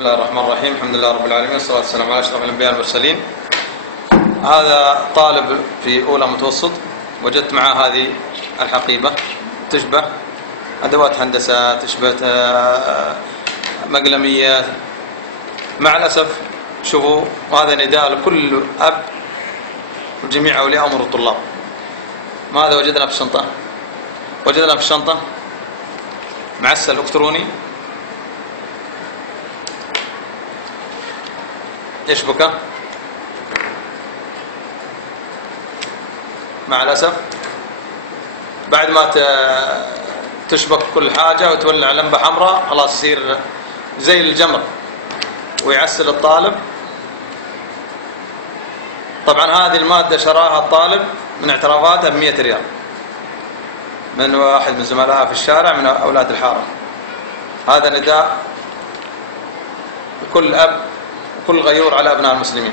بسم الله الرحمن الرحيم. الحمد لله رب العالمين، والصلاة والسلام على أشرف الأنبياء والمرسلين. هذا طالب في أولى متوسط، وجدت معه هذه الحقيبة تشبه أدوات هندسة، تشبه مقلمية. مع الأسف شوفوا، وهذا نداء لكل أب وجميع أولياء أمور الطلاب. ماذا وجدنا في الشنطة؟ وجدنا في الشنطة معسل إلكتروني يشبكه. مع الأسف بعد ما تشبك كل حاجة وتولع لمبة حمراء خلاص يصير زي الجمر ويعسل الطالب. طبعا هذه المادة شراها الطالب من اعترافاتها ب100 ريال من واحد من زملائه في الشارع من أولاد الحارة. هذا نداء لكل أب وكل غيور على أبناء المسلمين.